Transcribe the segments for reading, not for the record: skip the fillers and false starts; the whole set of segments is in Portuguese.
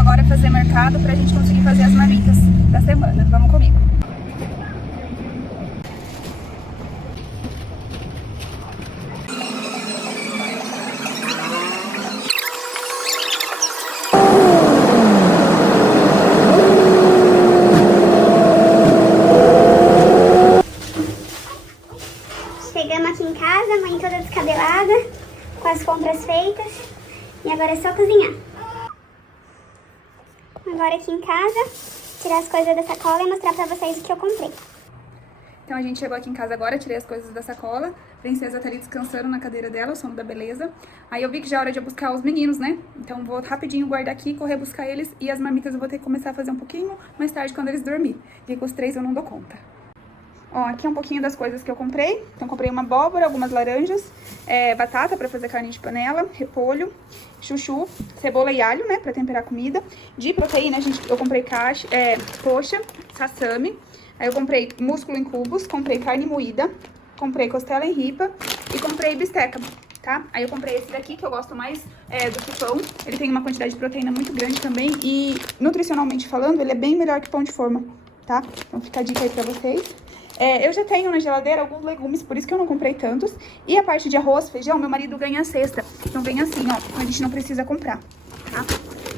agora fazer mercado pra gente conseguir fazer as marmitas da semana. Vamos comigo. Chegamos aqui em casa, a mãe toda descabelada, com as compras feitas, e agora é só cozinhar. Agora aqui em casa, tirar as coisas da sacola e mostrar pra vocês o que eu comprei. Então a gente chegou aqui em casa agora, tirei as coisas da sacola, a princesa tá ali descansando na cadeira dela, o sono da beleza. Aí eu vi que já é hora de eu buscar os meninos, né? Então vou rapidinho guardar aqui, correr buscar eles, e as marmitas eu vou ter que começar a fazer um pouquinho mais tarde quando eles dormirem, porque com os 3 eu não dou conta. Ó, aqui é um pouquinho das coisas que eu comprei. Então, comprei uma abóbora, algumas laranjas, batata pra fazer carne de panela, repolho, chuchu, cebola e alho, né, pra temperar a comida. De proteína, gente, eu comprei coxa, sassami. Aí eu comprei músculo em cubos, comprei carne moída, comprei costela em ripa e comprei bisteca, tá? Aí eu comprei esse daqui, que eu gosto mais do que pão. Ele tem uma quantidade de proteína muito grande também e, nutricionalmente falando, ele é bem melhor que pão de forma, tá? Então fica a dica aí pra vocês. Eu já tenho na geladeira alguns legumes, por isso que eu não comprei tantos. E a parte de arroz, feijão, meu marido ganha a cesta. Então vem assim, ó, a gente não precisa comprar, tá?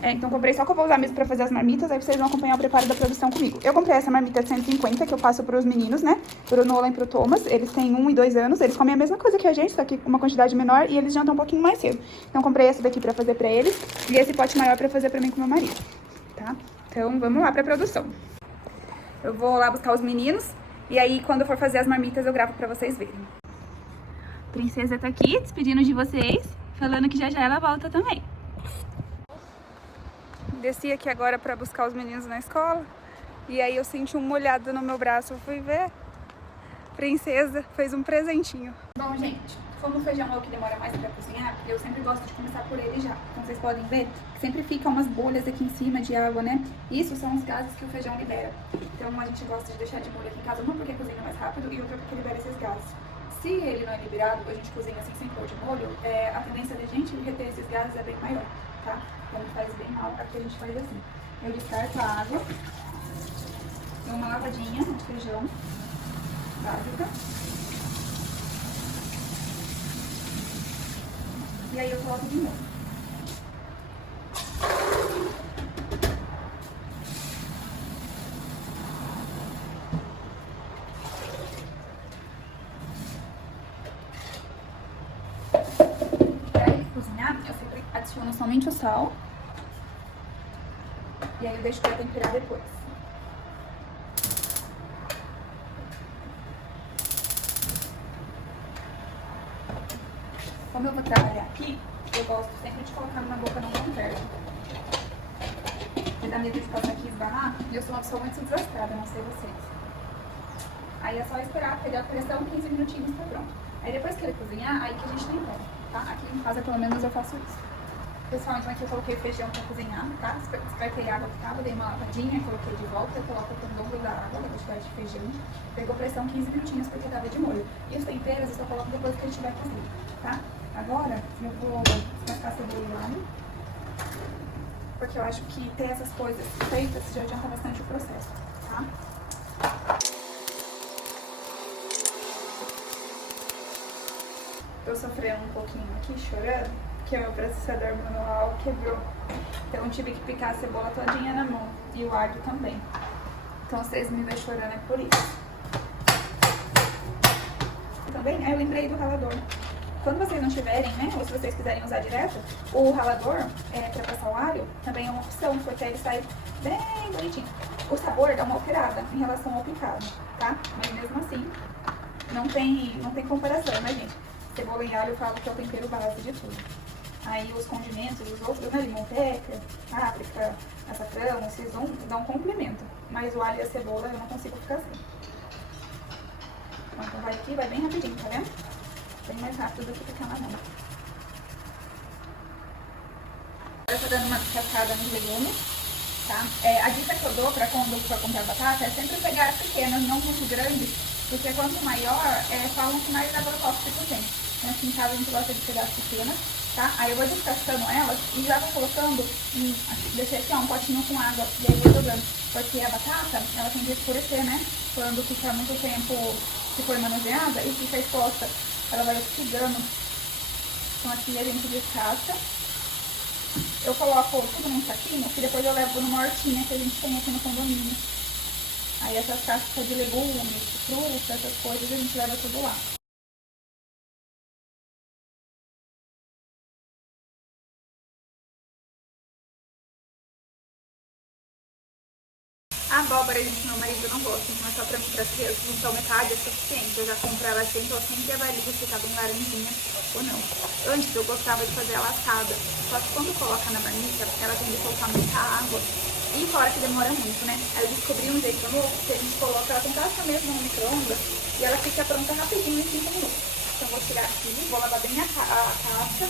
Então comprei só que eu vou usar mesmo pra fazer as marmitas, aí vocês vão acompanhar o preparo da produção comigo. Eu comprei essa marmita de 150, que eu passo pros meninos, né? Pro Nolan e pro Thomas. Eles têm 1 e 2 anos, eles comem a mesma coisa que a gente, só que uma quantidade menor, e eles jantam um pouquinho mais cedo. Então comprei essa daqui pra fazer pra eles, e esse pote maior pra fazer pra mim com meu marido, tá? Então vamos lá pra produção. Eu vou lá buscar os meninos. E aí, quando eu for fazer as marmitas, eu gravo pra vocês verem. A princesa tá aqui, despedindo de vocês, falando que já já ela volta também. Desci aqui agora pra buscar os meninos na escola. E aí eu senti um molhado no meu braço, eu fui ver. Princesa fez um presentinho. Bom, gente, como o feijão é o que demora mais pra cozinhar, eu sempre gosto de começar por ele já. Então vocês podem ver que sempre ficam umas bolhas aqui em cima de água, né? Isso são os gases que o feijão libera. Então a gente gosta de deixar de molho aqui em casa, uma porque cozinha mais rápido e outra porque libera esses gases. Se ele não é liberado, a gente cozinha assim sem pôr de molho, a tendência de a gente reter esses gases é bem maior, tá? Então faz bem mal, aqui a gente faz assim. Eu descarto a água, dou uma lavadinha no feijão, básica. E aí eu coloco de novo. Para ele cozinhar, eu sempre adiciono somente o sal. E aí eu deixo para temperar depois. Como eu vou trabalhar aqui, eu gosto sempre de colocar na boca não tão perto. Porque dá medo de passar aqui e esbarrar. E eu sou uma pessoa muito desastrada, não sei vocês. Aí é só esperar pegar a pressão, 15 minutinhos tá pronto. Aí depois que ele cozinhar, aí que a gente tempera, tá? Aqui em casa, pelo menos, eu faço isso. Pessoal, então aqui eu coloquei feijão pra cozinhar, tá? Descartei a água que tava, dei uma lavadinha, coloquei de volta, eu coloco o dobro da água, da quantidade de feijão. Pegou pressão 15 minutinhos porque tava de molho. E os temperos eu só coloco depois que ele estiver cozido, tá? Agora eu vou descascar a cebola e alho, porque eu acho que ter essas coisas feitas já adianta bastante o processo, tá? Tô sofrendo um pouquinho aqui, chorando, porque o meu processador manual quebrou. Então eu tive que picar a cebola todinha na mão e o alho também. Então vocês me veem chorando é por isso. Também, eu lembrei do ralador. Quando vocês não tiverem, né, ou se vocês quiserem usar direto, o ralador para passar o alho também é uma opção, porque aí ele sai bem bonitinho. O sabor dá uma alterada em relação ao picado, tá? Mas mesmo assim, não tem comparação, né, gente? Cebola e alho eu falo que é o tempero base de tudo. Aí os condimentos, os outros, né, limão-teca, páprica, açafrão, vocês vão dar um complemento. Mas o alho e a cebola eu não consigo ficar sem. Então vai aqui, vai bem rapidinho, tá vendo? Bem mais rápido do que ficar na mão. Eu tô dando uma descascada nos legumes, tá? A dica que eu dou pra quando for comprar batata é sempre pegar as pequenas, não muito grandes, porque quanto maior, falam que mais agrotóxico tem. Então aqui em casa a gente gosta de pegar as pequenas, tá? Aí eu vou descascando elas e já vou colocando, deixei aqui, ó, um potinho com água e aí vou jogando. Porque a batata, ela tem que escurecer, né? Quando ficar muito tempo, se for manuseada e fica exposta, ela vai oxidando. Então aqui a gente descasca. Eu coloco tudo num saquinho, que depois eu levo numa hortinha que a gente tem aqui no condomínio. Aí essas cascas de legumes, frutas, essas coisas, a gente leva tudo lá. A abóbora, gente, meu marido não gosta, então é só pra mim, para as crianças, então metade é suficiente. Eu já compro ela assim, então eu sempre avalio se tá bem laranjinha ou não. Antes eu gostava de fazer ela assada, só que quando coloca na marmita, ela tem que soltar muita água. E fora que demora muito, né? Aí eu descobri um jeito novo, que a gente coloca ela com casca mesmo no micro-ondas e ela fica pronta rapidinho em 5 minutos. Então eu vou tirar aqui, vou lavar bem a casca,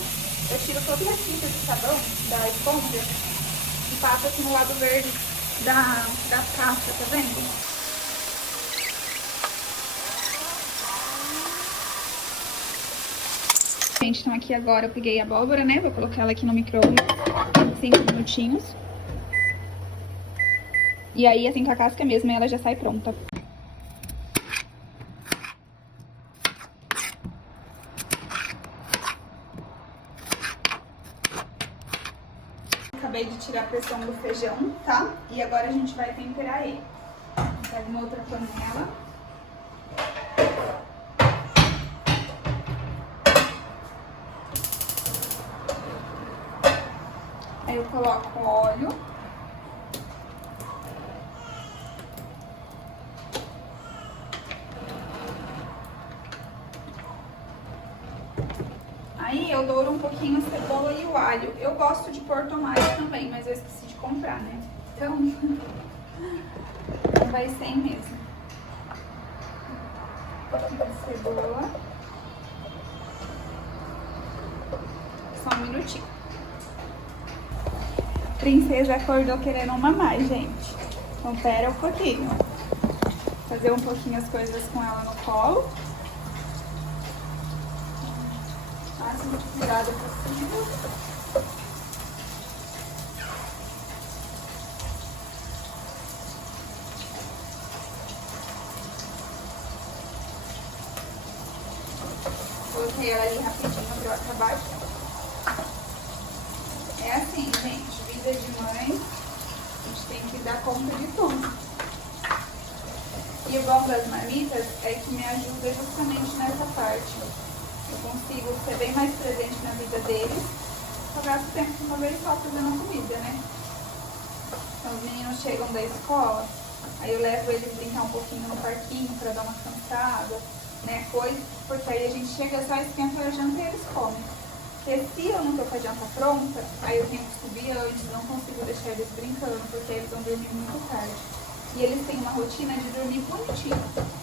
eu tiro toda a tinta de sabão da esponja e passo aqui no lado verde da casca, tá vendo? Gente, então aqui agora eu peguei a abóbora, né? Vou colocar ela aqui no micro-ondas 5 minutinhos. E aí, assim, com a casca mesmo, ela já sai pronta. Acabei de tirar a pressão do feijão, tá? E agora a gente vai temperar ele. Pega uma outra panela. Aí eu coloco óleo. Aí eu douro um pouquinho a cebola e o alho. Eu gosto de pôr tomate também, mas eu esqueci de comprar, né? Então, vai sem mesmo. Um pouquinho de cebola. Só um minutinho. A princesa acordou querendo mamar, gente. Então, pera um pouquinho. Fazer um pouquinho as coisas com ela no colo. Máximo de cuidado possível. Coloquei ela ali rapidinho pra eu acabar. É assim, gente, vida de mãe, a gente tem que dar conta de tudo. E o bom das marmitas é que me ajuda justamente nessa parte. Eu consigo ser bem mais presente na vida deles, só gasto tempo de uma vez só fazendo a comida, né? Então os meninos chegam da escola, aí eu levo eles brincar um pouquinho no parquinho pra dar uma cansada, né? Porque aí a gente chega, só esquenta a janta e eles comem. Porque se eu não tô com a janta pronta, aí eu tenho que subir antes, não consigo deixar eles brincando, porque eles vão dormir muito tarde. E eles têm uma rotina de dormir bonitinho.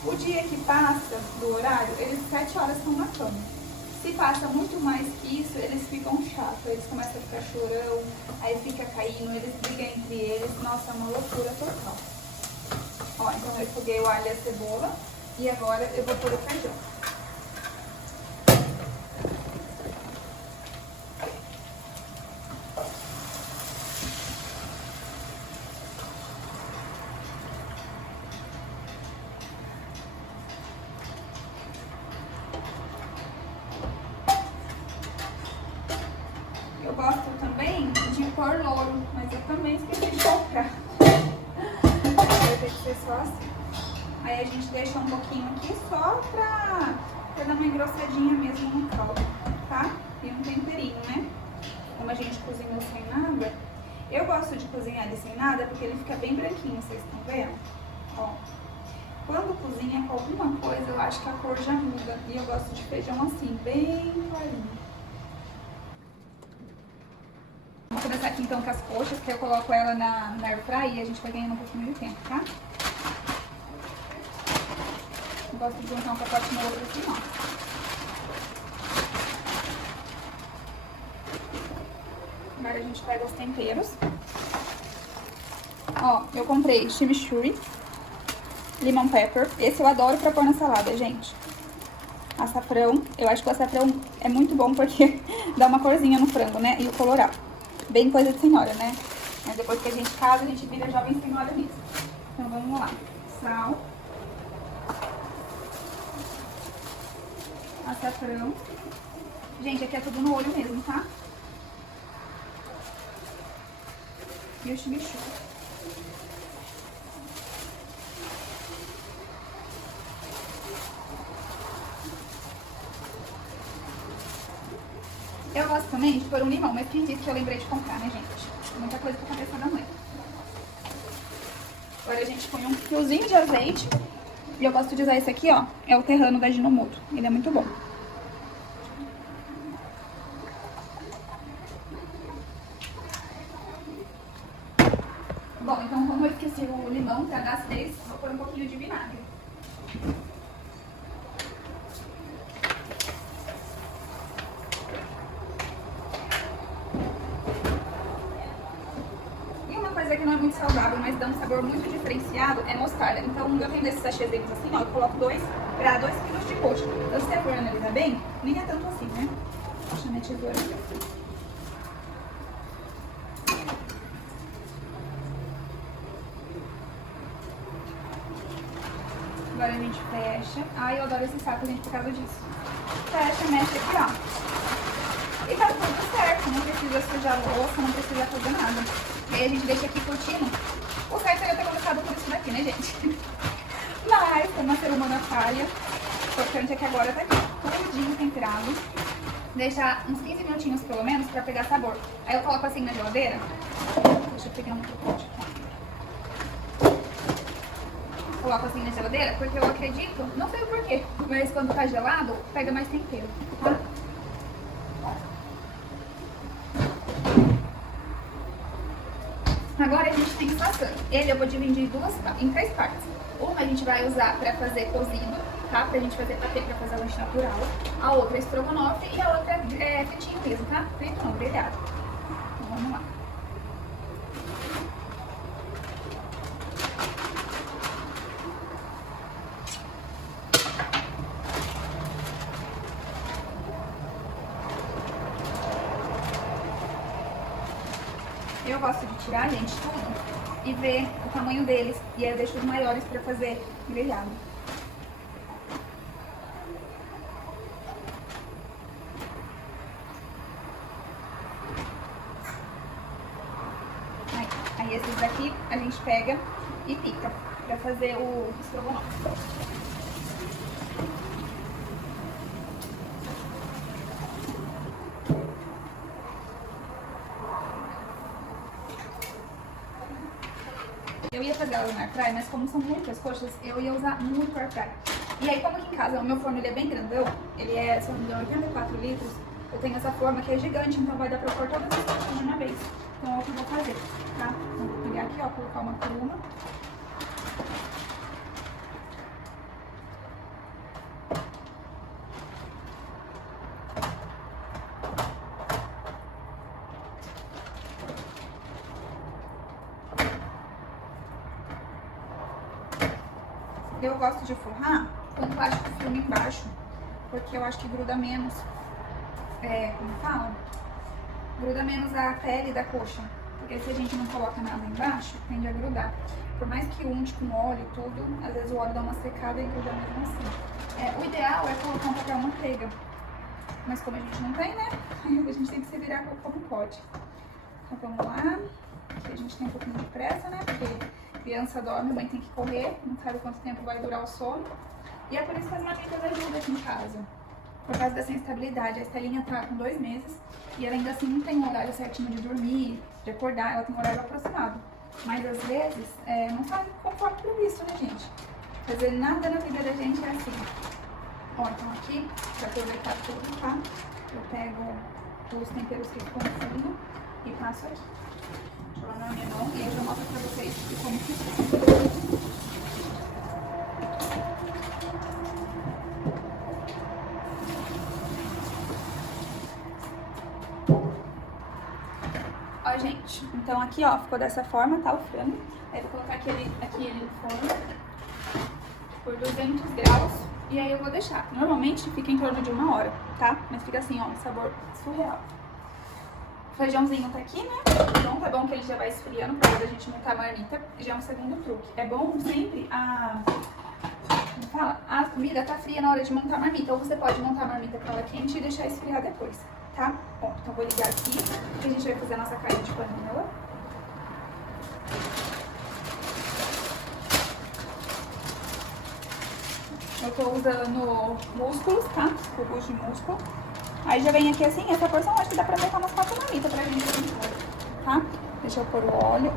O dia que passa do horário, eles 7 horas estão na cama. Se passa muito mais que isso, eles ficam chatos, eles começam a ficar chorão, aí fica caindo, eles brigam entre eles, nossa, é uma loucura total. Ó, então eu refoguei o alho e a cebola, e agora eu vou pôr o feijão. Eu gosto também de pôr louro, mas eu também esqueci de comprar. Vai ter que ser só assim. Aí a gente deixa um pouquinho aqui só pra dar uma engrossadinha mesmo no caldo, tá? E um temperinho, né? Como a gente cozinhou sem nada, eu gosto de cozinhar ele sem nada porque ele fica bem branquinho, vocês estão vendo? Ó. Quando cozinha com alguma coisa, eu acho que a cor já muda. E eu gosto de feijão assim, bem clarinho. Vou começar aqui então com as coxas, que eu coloco ela na airfryer e a gente vai ganhando um pouquinho de tempo, tá? Eu gosto de juntar um pacote no outro assim, ó. Agora a gente pega os temperos. Ó, eu comprei chimichurri, lemon pepper. Esse eu adoro pra pôr na salada, gente. açafrão. Eu acho que o açafrão é muito bom porque dá uma corzinha no frango, né? E o colorau. Bem coisa de senhora, né? Mas depois que a gente casa, a gente vira jovem senhora mesmo. Então vamos lá. Sal. Açafrão. Gente, aqui é tudo no olho mesmo, tá? E o chimichurri. Eu gosto também de pôr um limão, mas quem disse que eu lembrei de comprar, né, gente? Muita coisa pra cabeça da mãe. Agora a gente põe um fiozinho de azeite. E eu gosto de usar esse aqui, ó. É o Terrano da Ajinomoto. Ele é muito bom. Bom, então como eu esqueci o limão pra dar acidez, vou pôr um pouquinho de vinagre. E uma coisa que não é muito saudável, mas dá um sabor muito diferenciado, é mostarda. Então eu tenho desses sachêzinhos assim, ó, eu coloco 2 para 2 quilos de coxa. Então se a for analisar bem, nem é tanto assim, né? Deixa eu minha tesoura aqui. Agora a gente fecha. Ai, eu adoro esse saco, gente, por causa disso. Fecha, mexe aqui, ó. E tá tudo certo. Não precisa sujar a louça, não precisa fazer nada. E aí a gente deixa aqui curtindo. O certo é eu ter começado por isso daqui, né, gente? Mas, como a ser humana falha, o importante é que agora tá aqui, tudinho temperado. Deixar uns 15 minutinhos, pelo menos, pra pegar sabor. Aí eu coloco assim na geladeira. Deixa eu pegar um pote aqui. Coloco assim na geladeira, porque eu acredito, não sei o porquê, mas quando tá gelado, pega mais tempero, tá? Agora a gente tem maçã. Ele eu vou dividir em 3 partes. Uma a gente vai usar pra fazer cozido, tá? Pra gente fazer patê, pra fazer lanche natural. A outra é estrogonofe e a outra é fritinho mesmo, tá? Frito não, grelhado. Então vamos lá. Eu gosto de tirar, gente, tudo e ver o tamanho deles. E aí eu deixo os maiores pra fazer grelhado. Aí esses daqui a gente pega e pica pra fazer o estrogonofe. Eu ia fazer ela na airfryer, mas como são muitas coxas, eu ia usar muito airfryer. E aí, como aqui em casa o meu forno ele é bem grandão, ele é, se eu não me engano, 84 litros, eu tenho essa forma que é gigante, então vai dar pra pôr todas as coxas de uma vez. Então é o que eu vou fazer, tá? Então, vou pegar aqui, ó, colocar uma por uma. Eu gosto de forrar com plástico filme embaixo, porque eu acho que gruda menos, como fala? Gruda menos a pele da coxa, porque se a gente não coloca nada embaixo, tende a grudar. Por mais que unte com óleo e tudo, às vezes o óleo dá uma secada e gruda mesmo assim. O ideal é colocar um papel manteiga, mas como a gente não tem, né? A gente tem que se virar como pode. Então vamos lá, aqui a gente tem um pouquinho de pressa, né? Porque criança dorme, mãe tem que correr, não sabe quanto tempo vai durar o sono. E é por isso que as marmitas ajudam aqui em casa. Por causa dessa instabilidade. A Estelinha tá com 2 meses e ela ainda assim não tem um horário certinho de dormir, de acordar, ela tem um horário aproximado. Mas às vezes não sabe conforme previsto, né, gente? Fazer nada na vida da gente é assim. Ó, então aqui, pra aproveitar tudo, tá? Eu pego os temperos que ficam no fundo e passo aqui. Deixa eu lá na minha mão e eu já mostro pra vocês como que fica. Ó, gente, então aqui, ó, ficou dessa forma, tá, o frango. Aí vou colocar aqui ele no forno por 200 graus E aí eu vou deixar. Normalmente fica em torno de 1 hora, tá? Mas fica assim, ó, um sabor surreal. O feijãozinho tá aqui, né? Então tá bom que ele já vai esfriando pra hora da gente montar a marmita. Já é um segundo truque. É bom sempre como fala? A comida tá fria na hora de montar a marmita. Ou você pode montar a marmita com ela quente e deixar esfriar depois, tá? Bom, então vou ligar aqui que a gente vai fazer a nossa carne de panela. Eu tô usando músculos, tá? Cubos de músculo. Aí já vem aqui assim, essa porção acho que dá pra botar umas 4 marmitas pra gente, tá? Deixa eu pôr o óleo.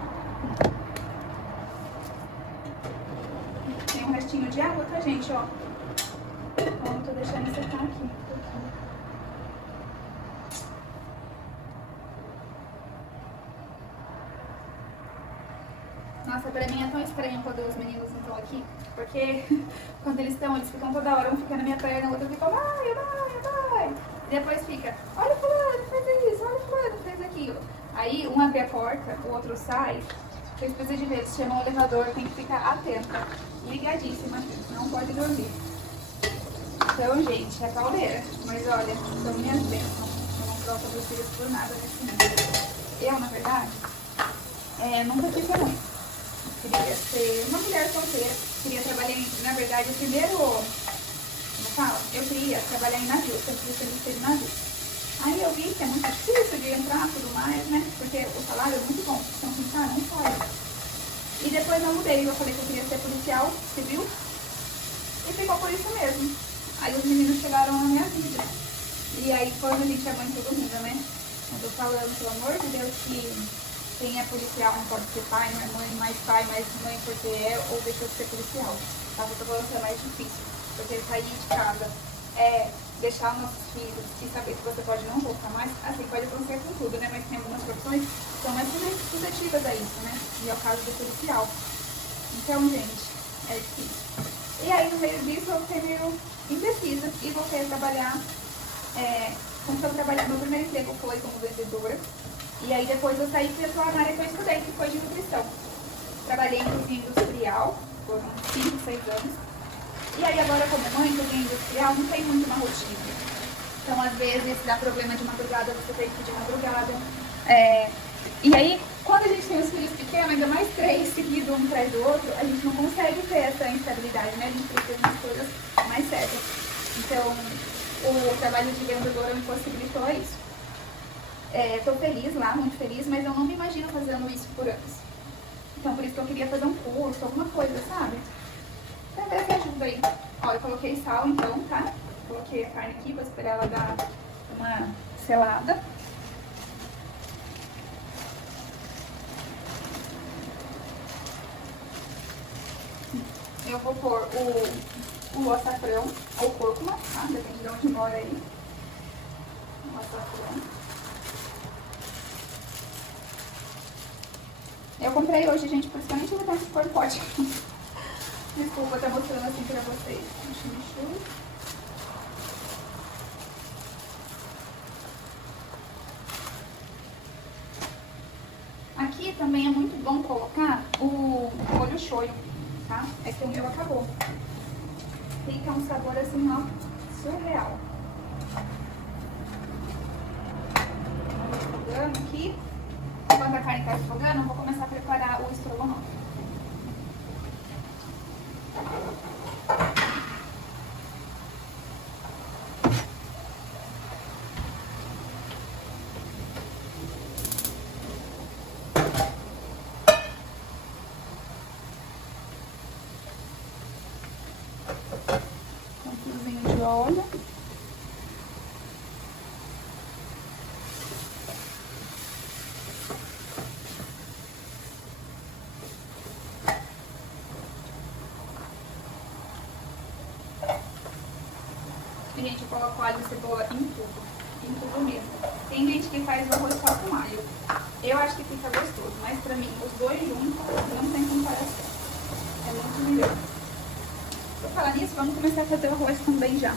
Tem um restinho de água, tá, gente, ó? Então eu tô deixando secar aqui. Nossa, pra mim é tão estranho quando os meninos não estão aqui, porque quando eles estão, eles ficam toda hora, um fica na minha perna, o outro fica, vai. E depois fica, olha fulano, fez isso, olha fulano, fez aquilo. Aí um abre a porta, o outro sai, vocês precisam de ver, eles chamam o elevador, tem que ficar atenta, ligadíssima, não pode dormir. Então, gente, é pauleira, mas olha, são minhas bênçãos, eu não troco meus filhos por nada nesse mundo. Eu, na verdade, nunca quis ser mãe. Queria ser uma mulher solteira, queria trabalhar na verdade, o primeiro, como fala? Eu queria trabalhar em navio, sempre quis ser de navio. Aí eu vi que é muito difícil de entrar e tudo mais, né? Porque o salário é muito bom, então assim, cara, não pode. E depois eu mudei, eu falei que eu queria ser policial civil, e ficou por isso mesmo. Aí os meninos chegaram na minha vida. E aí quando a gente é mãe todo mundo, né? Eu tô falando, pelo amor de Deus, que quem é policial não pode ser pai, não é mãe, mais pai, mais mãe porque é ou deixou de ser policial. Tá? Eu tô falando que é mais difícil. Porque sair de casa deixar nossos filhos e saber que você pode não voltar mais, assim, pode acontecer com tudo, né? Mas tem algumas profissões que são mais suscetíveis a isso, né? E é o caso do policial. Então, gente, é difícil. E aí, no meio disso, eu fiquei meio indecisa e voltei a trabalhar. Comecei a trabalhar, meu primeiro emprego foi como vendedora. E aí depois eu saí para atuar na área que eu estudei, que foi de nutrição. Trabalhei em cozinha industrial por uns 5, 6 anos. E aí agora como mãe, cozinha industrial não tem muito uma rotina. Então às vezes dá problema de madrugada, você tem que ir de madrugada. E aí, quando a gente tem os filhos pequenos, ainda mais 3 seguidos um atrás do outro, a gente não consegue ter essa instabilidade, né? A gente precisa das coisas mais certas. Então, o trabalho de vendedora me possibilitou isso. Tô feliz lá, muito feliz, mas eu não me imagino fazendo isso por anos. Então, por isso que eu queria fazer um curso, alguma coisa, sabe? Pra ver se ajuda aí. Ó, eu coloquei sal, então, tá? Coloquei a carne aqui pra esperar ela dar uma selada. Eu vou pôr o açafrão, ou cúrcuma, tá? Depende de onde mora aí. O açafrão. Eu comprei hoje, gente, por isso que eu nem tive tempo de pôr no pote. Desculpa, tá mostrando assim pra vocês. Chimichurri. Aqui também é muito bom colocar o molho shoyu, tá? É que o meu acabou. Fica um sabor assim, ó, surreal. Jogando aqui. Enquanto a carne está esfogando, eu vou começar a preparar o estrogonofe. Um fiozinho de óleo. Gente, eu coloco alho e cebola em tudo mesmo. Tem gente que faz o arroz só com alho. Eu acho que fica gostoso, mas pra mim, os dois juntos não tem comparação. É muito melhor. Por falar nisso, vamos começar a fazer o arroz também já.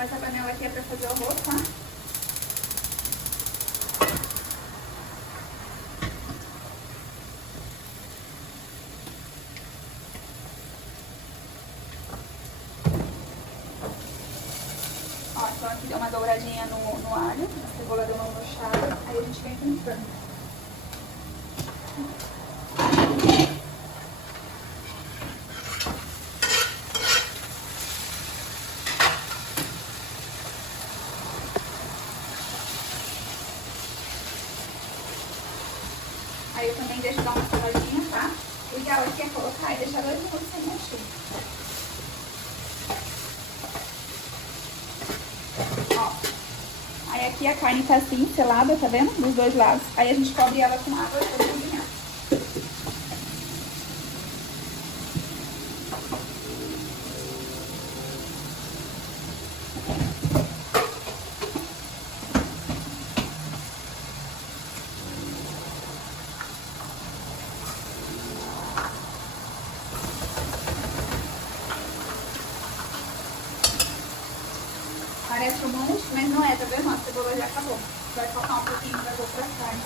Então essa panela aqui é pra fazer o arroz, tá? Ó, então aqui deu uma douradinha no alho, a cebola deu uma murchada, aí a gente vem com o frango. Aí eu também deixo dar uma saladinha, tá? O ideal aqui é colocar e deixar 2 minutos sem mexer. Ó. Aí aqui a carne tá assim, selada, tá vendo? Dos 2 lados. Aí a gente cobre ela com água pra cozinhar. Parece um monte, mas não é, tá vendo? A cebola já acabou. Vai faltar um pouquinho pra pôr pra carne.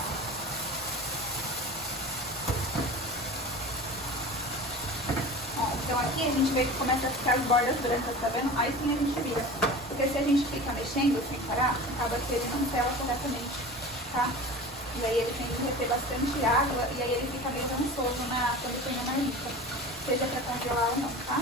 Ó, então aqui a gente vê que começa a ficar as bordas brancas, tá vendo? Aí sim a gente vira. Porque se a gente fica mexendo sem parar, acaba que ele não sela corretamente, tá? E aí ele tem que reter bastante água e aí ele fica bem dançoso quando põe na marmita. Seja pra congelar ou não, tá?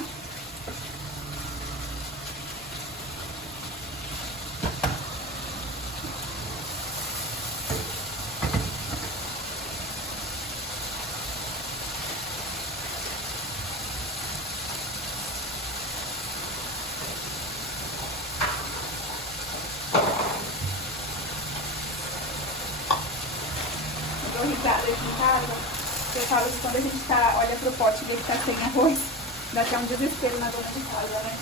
Eu dou risada aqui em casa, eu falo que quando a gente olha pro pote e vê que tá sem arroz, dá até um desespero na dona de casa, né?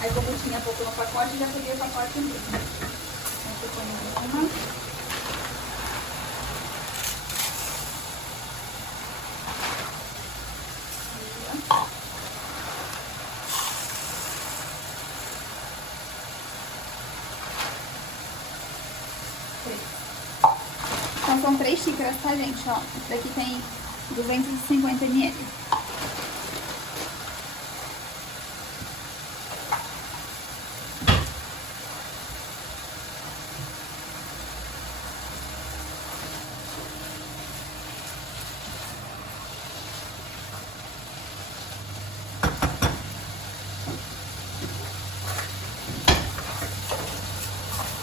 Aí como tinha pouco no pacote, já peguei o pacote mesmo. Então eu ponho uma. Então são 3 xícaras, tá, gente? Ó, esse daqui tem 250 ml.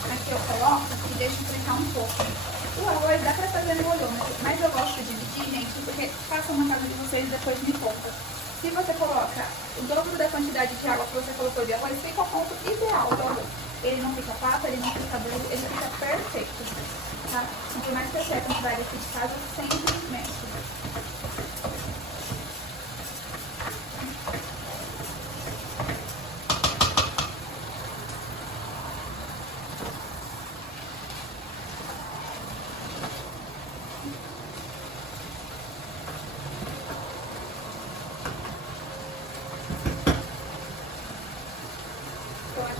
Aqui eu coloco e deixo fritar um pouco. O arroz dá pra fazer no olhômetro, mas eu gosto de dividir, gente, porque façam na casa de vocês e depois me conta. Se você coloca o dobro da quantidade de água que você colocou de arroz, fica o ponto ideal do arroz. Ele não fica papa, ele não fica duro, ele fica perfeito, tá? Então, por mais que eu sei a quantidade aqui de casa, sempre mexe.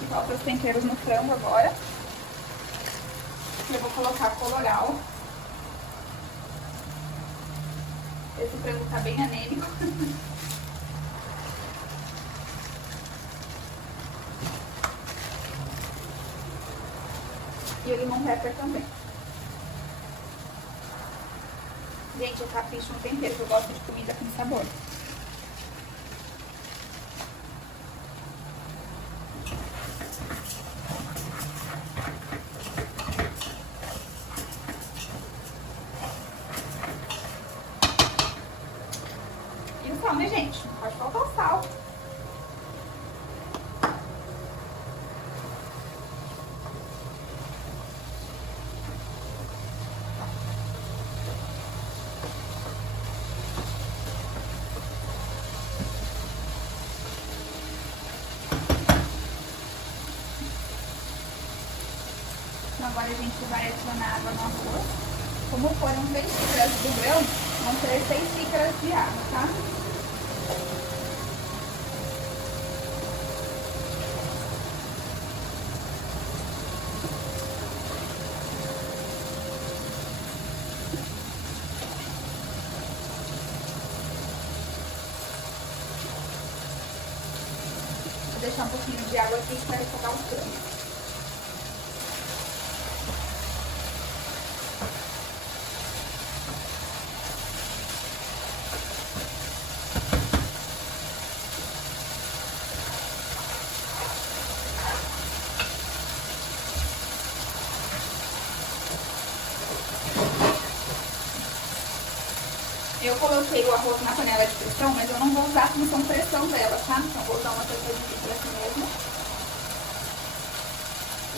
Coloco os temperos no frango agora. Eu vou colocar colorau. Esse frango tá bem anêmico. E o limão pepper também. Gente, eu capricho no tempero, eu gosto de comida com sabor. E o sal, né, gente? Não pode faltar o sal. Agora a gente vai adicionar água no arroz. Como foram 3 xícaras do grão, vão ser 6 xícaras de água, tá? deixar um pouquinho de água aqui para jogar o frango. Eu coloquei o arroz na panela de pressão, mas eu não vou usar a função pressão dela, tá? Então vou usar uma pressãozinha por aqui mesmo.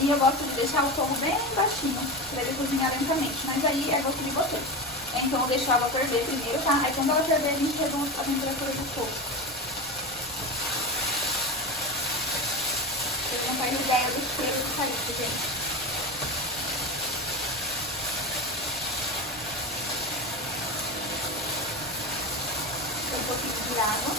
E eu gosto de deixar o fogo bem baixinho, pra ele cozinhar lentamente. Mas aí é gosto de vocês. Então eu deixo a água ferver primeiro, tá? Aí quando ela ferver, a gente reduz a temperatura do fogo. Vocês não têm ideia do cheiro que tá isso, gente. Um pouquinho de água.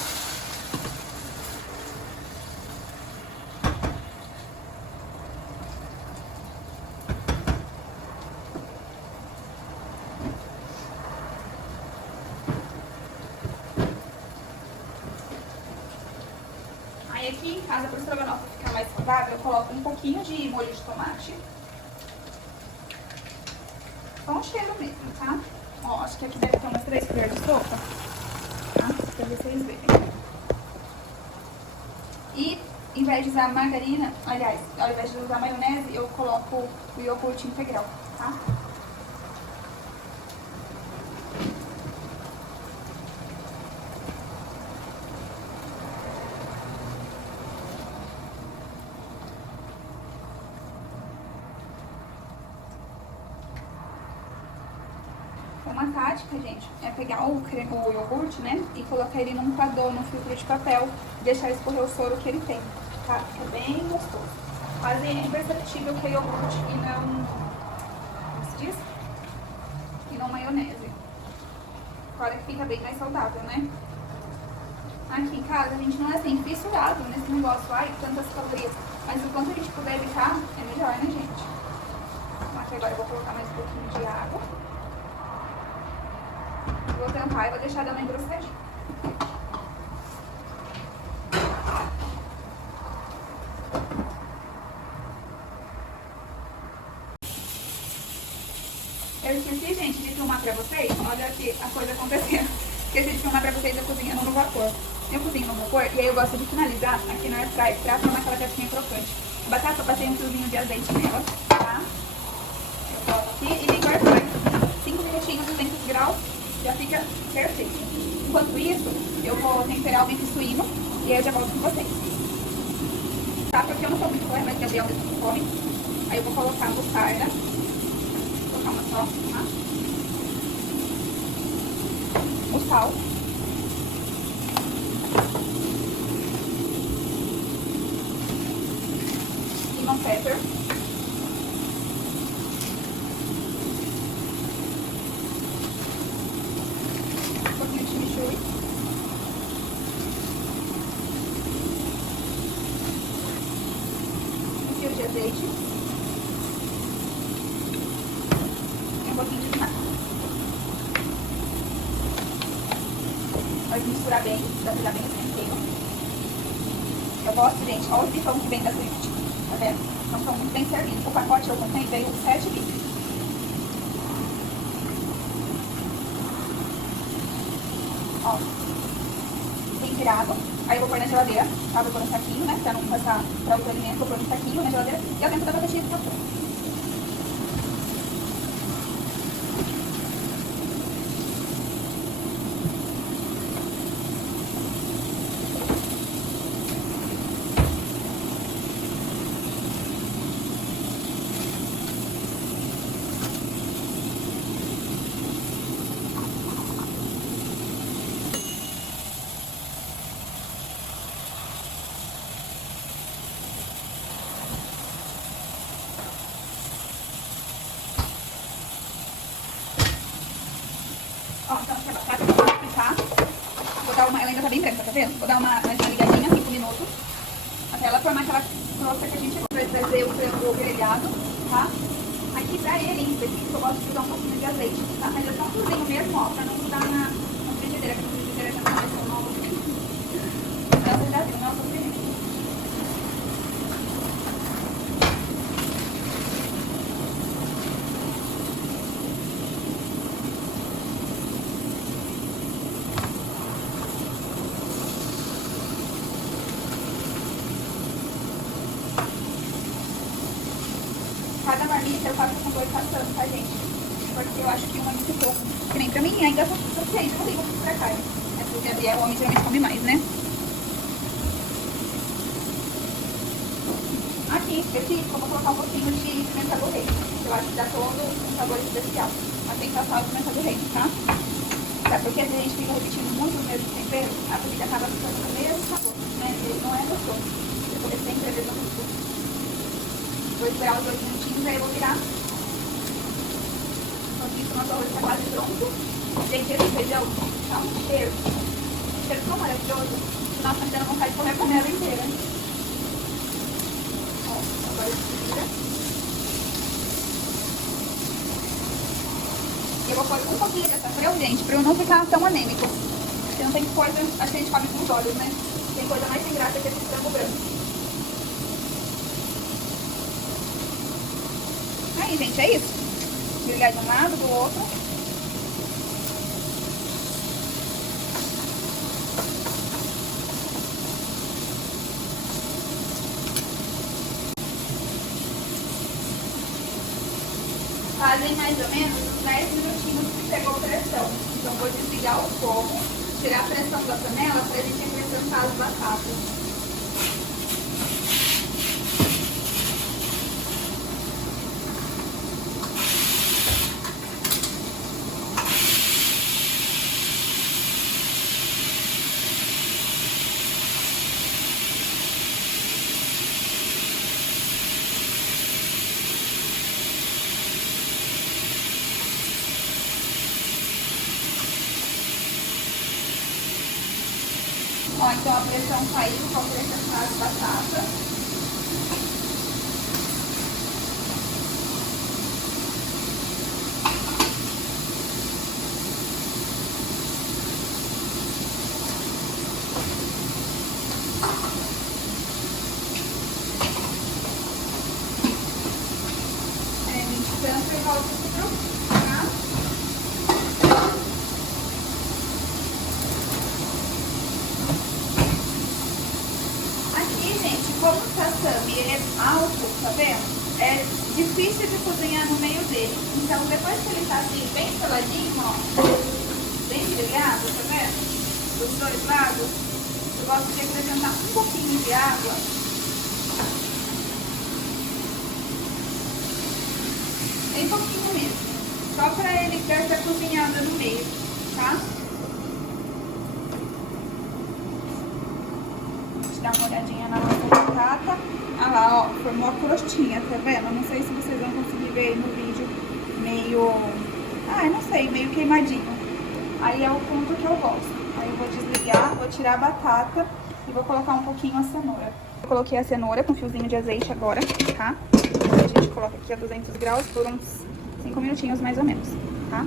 Aí aqui em casa, para o estrogonofe ficar mais saudável, eu coloco um pouquinho de molho de tomate. Só um cheiro mesmo, tá? Ó, acho que aqui deve ter umas 3 colheres de sopa. Pra vocês verem. E em vez de usar margarina, aliás, ao invés de usar maionese, eu coloco o iogurte integral, tá? Uma tática, gente, é pegar o iogurte, né, e colocar ele num coador, num filtro de papel, e deixar escorrer o soro que ele tem, tá? Fica bem gostoso. Quase é imperceptível que é iogurte e não... como se diz? E não maionese. Fora que fica bem mais saudável, né? Aqui em casa a gente não é assim fissurado nesse negócio, ai, tantas calorias. Mas o quanto a gente puder evitar, é melhor, né, gente? Então, aqui agora eu vou colocar mais um pouquinho de água. Vou tampar e vou deixar dar uma engrossadinha. Eu esqueci, gente, de filmar pra vocês. Olha aqui a coisa acontecendo. Esqueci de filmar pra vocês eu cozinhando no vapor. Eu cozinho no vapor e aí eu gosto de finalizar aqui na airfryer pra formar aquela casquinha crocante. A batata eu passei um fiozinho de azeite nela, tá? Eu coloco aqui e ligo a airfryer. 5 minutinhos, 200 graus. Já fica perfeito. Enquanto isso, eu vou temperar o bife suíno e aí eu já volto com vocês. Tá? Porque eu não sou muito fã, mas Gabriel mesmo come. Aí eu vou colocar a mostarda. Vou colocar uma só, tá? O sal. Lemon pepper. De azeite e um pouquinho de vinagre. Vai misturar bem, dá pra dar bem esse tempero. Eu gosto, gente, olha o bifão que vem da Swift, tá vendo? Então são muito bem servidos. O pacote eu comprei veio 7 litros. Ó, temperado. Aí eu vou pôr na geladeira, tá? Vou pôr no saquinho, né? Pra não passar pra outro alimento, vou pôr no saquinho na geladeira. E ao tempo da batatinha fica pronto. Ó, então aqui a batata, eu vou fritar. Vou dar uma, ela ainda tá bem branca, tá vendo? Vou dar uma ligadinha, 5 minutos. Até ela formar aquela crosta que a gente vai trazer o frango grelhado, tá? Aqui pra ele, em específico, eu gosto de usar um pouquinho de azeite, tá? Mas é só um cozinho mesmo, ó, pra não grudar na frigideira, que a frigideira já tá parecendo nova. É o verdadeiro, não é o sofrimento. cada marmita eu faço com 2 passando, tá, gente? Porque eu acho que uma é muito pouco. Que nem pra mim ainda é suficiente, não ligo pra carne. É porque a Bia, o homem geralmente come mais, né? Aqui, específico, eu vou colocar um pouquinho de pimenta do reino. Eu acho que dá todo um sabor especial. Mas tem que passar a pimenta do reino, tá? Porque se a gente fica repetindo muito os mesmos temperos, a comida acaba ficando com o mesmo sabor, né? Ele não é gostoso. Eu vou sempre a mesma coisa. Vou esperar uns 2 minutinhos, aí eu vou virar. Enquanto isso, nosso arroz está quase pronto. Gente, esse feijão tá um cheiro. Um cheiro tão maravilhoso. Que nossa, me dando vontade de comer a panela inteira. Ó, agora vira. Eu vou pôr um pouquinho dessa freu, gente, pra eu não ficar tão anêmico. Porque não tem coisa, acho que a gente come com os olhos, né? Tem coisa mais sem graça que esse frango branco. Aí, gente, é isso. Desligar de um lado, do outro. Fazem mais ou menos 10 minutinhos que pegou pressão. Então vou desligar o fogo, tirar a pressão da panela pra gente acrescentar as batatas. Ó, então a pressão saiu, vou acrescentar as batatas. Tanto e volta tudo, tá? Aqui, gente, como o sassami ele é alto, tá vendo? É difícil de cozinhar no meio dele. Então, depois que ele tá assim, bem seladinho, ó, bem grelhado, tá vendo? Dos 2 lados, eu gosto de acrescentar um pouquinho de água. Bem pouquinho mesmo. Só pra ele dar essa cozinhada no meio, tá? Deixa eu dar uma olhadinha na nossa batata. Ah lá, ó, formou a crostinha, tá vendo? Não sei se vocês vão conseguir ver no vídeo meio... Ah, eu não sei, meio queimadinho. Aí é o ponto que eu gosto. Aí eu vou desligar, vou tirar a batata e vou colocar um pouquinho a cenoura. Eu coloquei a cenoura com um fiozinho de azeite agora, tá? A gente coloca aqui a 200 graus por uns 5 minutinhos mais ou menos, tá?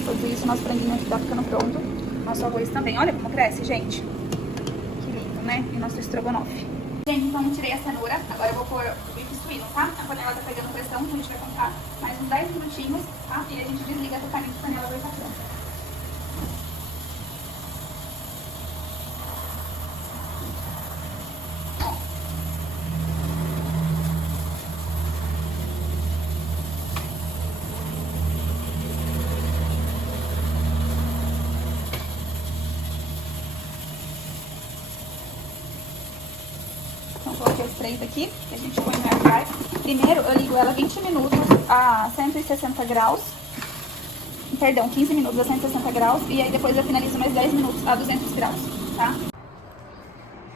Enquanto isso, nosso franguinho aqui tá ficando pronto. Nosso arroz também. Olha como cresce, gente. Que lindo, né? E nosso estrogonofe. Gente, então eu tirei a cenoura. Agora eu vou pôr o bife suíno, tá? A panela tá pegando pressão, então a gente vai contar mais uns 10 minutinhos, tá? E a gente desliga totalmente a panela vai estar pronta. Então, coloquei os 3 aqui, que a gente põe no air fry. Primeiro, eu ligo ela 20 minutos a 160 graus. Perdão, 15 minutos a 160 graus. E aí depois eu finalizo mais 10 minutos a 200 graus, tá?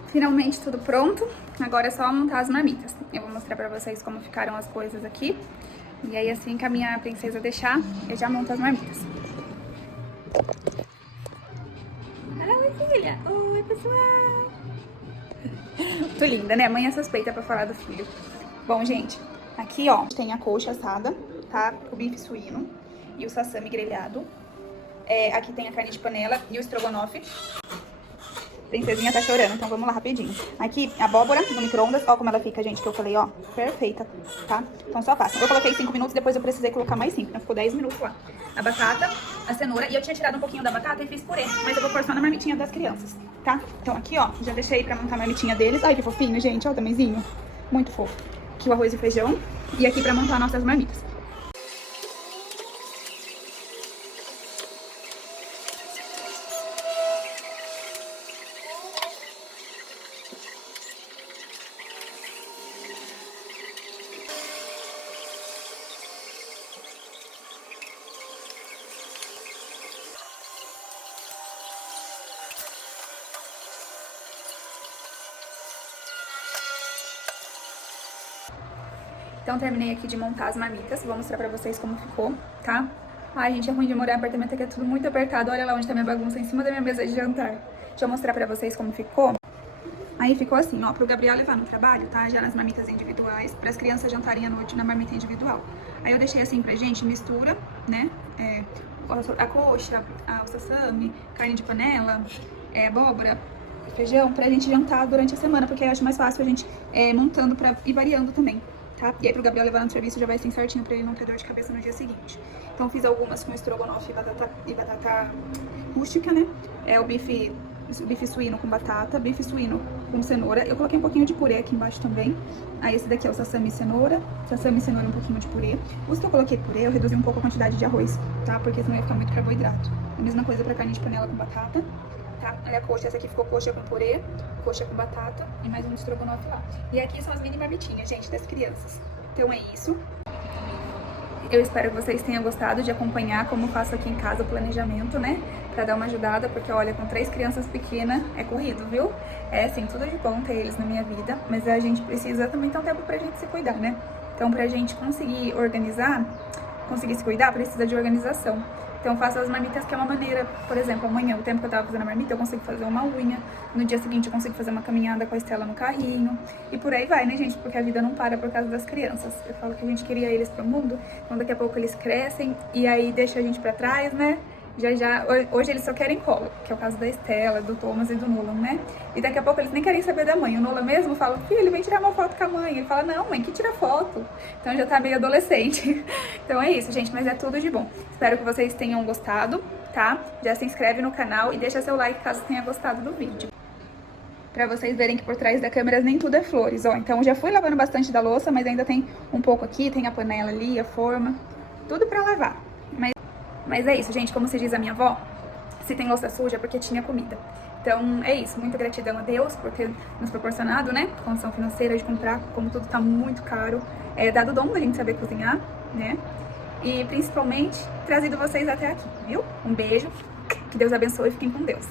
Finalmente tudo pronto. Agora é só montar as marmitas. Eu vou mostrar pra vocês como ficaram as coisas aqui. E aí assim que a minha princesa deixar, eu já monto as marmitas. Oi, filha! Oi, pessoal! Muito linda, né? Mãe é suspeita pra falar do filho. Bom, gente, aqui, ó, tem a coxa assada, tá? O bife suíno e o sassami grelhado. Aqui tem a carne de panela e o estrogonofe. Princesinha tá chorando, então vamos lá rapidinho. Aqui, a abóbora no micro-ondas. Ó como ela fica, gente, que eu falei, ó. Perfeita, tá? Então só faça. Eu coloquei 5 minutos, depois eu precisei colocar mais 5. Então ficou 10 minutos lá. A batata, a cenoura. E eu tinha tirado um pouquinho da batata e fiz purê. Mas eu vou pôr só na marmitinha das crianças, tá? Então aqui, ó, já deixei pra montar a marmitinha deles. Ai, que fofinho, gente. Ó o tamanhozinho. Muito fofo. Aqui o arroz e o feijão. e aqui pra montar nossas marmitas. Então, terminei aqui de montar as marmitas. Vou mostrar pra vocês como ficou, tá? Ai, gente, é ruim de morar em apartamento aqui, é tudo muito apertado. Olha lá onde tá minha bagunça, em cima da minha mesa de jantar. Deixa eu mostrar pra vocês como ficou. Aí ficou assim, ó, pro Gabriel levar no trabalho, tá? Já nas marmitas individuais, pras crianças jantarem à noite na marmita individual. Aí eu deixei assim pra gente, mistura, né? A coxa, o sassami, carne de panela, abóbora, feijão, pra gente jantar durante a semana, porque eu acho mais fácil a gente montando pra ir variando também. Tá? E aí pro Gabriel levar no serviço já vai assim certinho pra ele não ter dor de cabeça no dia seguinte. Então fiz algumas com estrogonofe e batata rústica, né? O bife suíno com batata, bife suíno com cenoura. Eu coloquei um pouquinho de purê aqui embaixo também. Aí esse daqui é o sassami e cenoura e um pouquinho de purê. Os que eu coloquei purê, eu reduzi um pouco a quantidade de arroz, tá? Porque senão ia ficar muito carboidrato. A mesma coisa pra carne de panela com batata. Tá? Olha a coxa, essa aqui ficou coxa com purê, coxa com batata e mais um estrogonofe lá. E aqui são as mini marmitinhas, gente, das crianças. Então é isso. Eu espero que vocês tenham gostado de acompanhar como eu faço aqui em casa o planejamento, né? Pra dar uma ajudada, porque olha, com 3 crianças pequenas é corrido, viu? É assim, tudo de bom ter eles na minha vida, mas a gente precisa também ter um tempo pra gente se cuidar, né? Então pra gente conseguir se cuidar, precisa de organização. Então eu faço as marmitas, que é uma maneira, por exemplo, amanhã, o tempo que eu tava fazendo a marmita, eu consigo fazer uma unha. No dia seguinte eu consigo fazer uma caminhada com a Estela no carrinho. E por aí vai, né, gente? Porque a vida não para por causa das crianças. Eu falo que a gente queria eles pro mundo, então daqui a pouco eles crescem e aí deixa a gente pra trás, né? Hoje eles só querem colo, que é o caso da Estela, do Thomas e do Nolan, né? E daqui a pouco eles nem querem saber da mãe. O Nolan mesmo fala, filho, vem tirar uma foto com a mãe. Ele fala, não, mãe, que tira foto. Então já tá meio adolescente. Então é isso, gente, mas é tudo de bom. Espero que vocês tenham gostado, tá? Já se inscreve no canal e deixa seu like caso tenha gostado do vídeo. Pra vocês verem que por trás da câmera nem tudo é flores, ó. Então já fui lavando bastante da louça, mas ainda tem um pouco aqui, tem a panela ali, a forma. Tudo pra lavar. Mas é isso, gente, como se diz a minha avó, se tem louça suja é porque tinha comida. Então é isso, muita gratidão a Deus por ter nos proporcionado, né, condição financeira de comprar, como tudo tá muito caro, dado o dom da gente saber cozinhar, né, e principalmente trazido vocês até aqui, viu? Um beijo, que Deus abençoe e fiquem com Deus.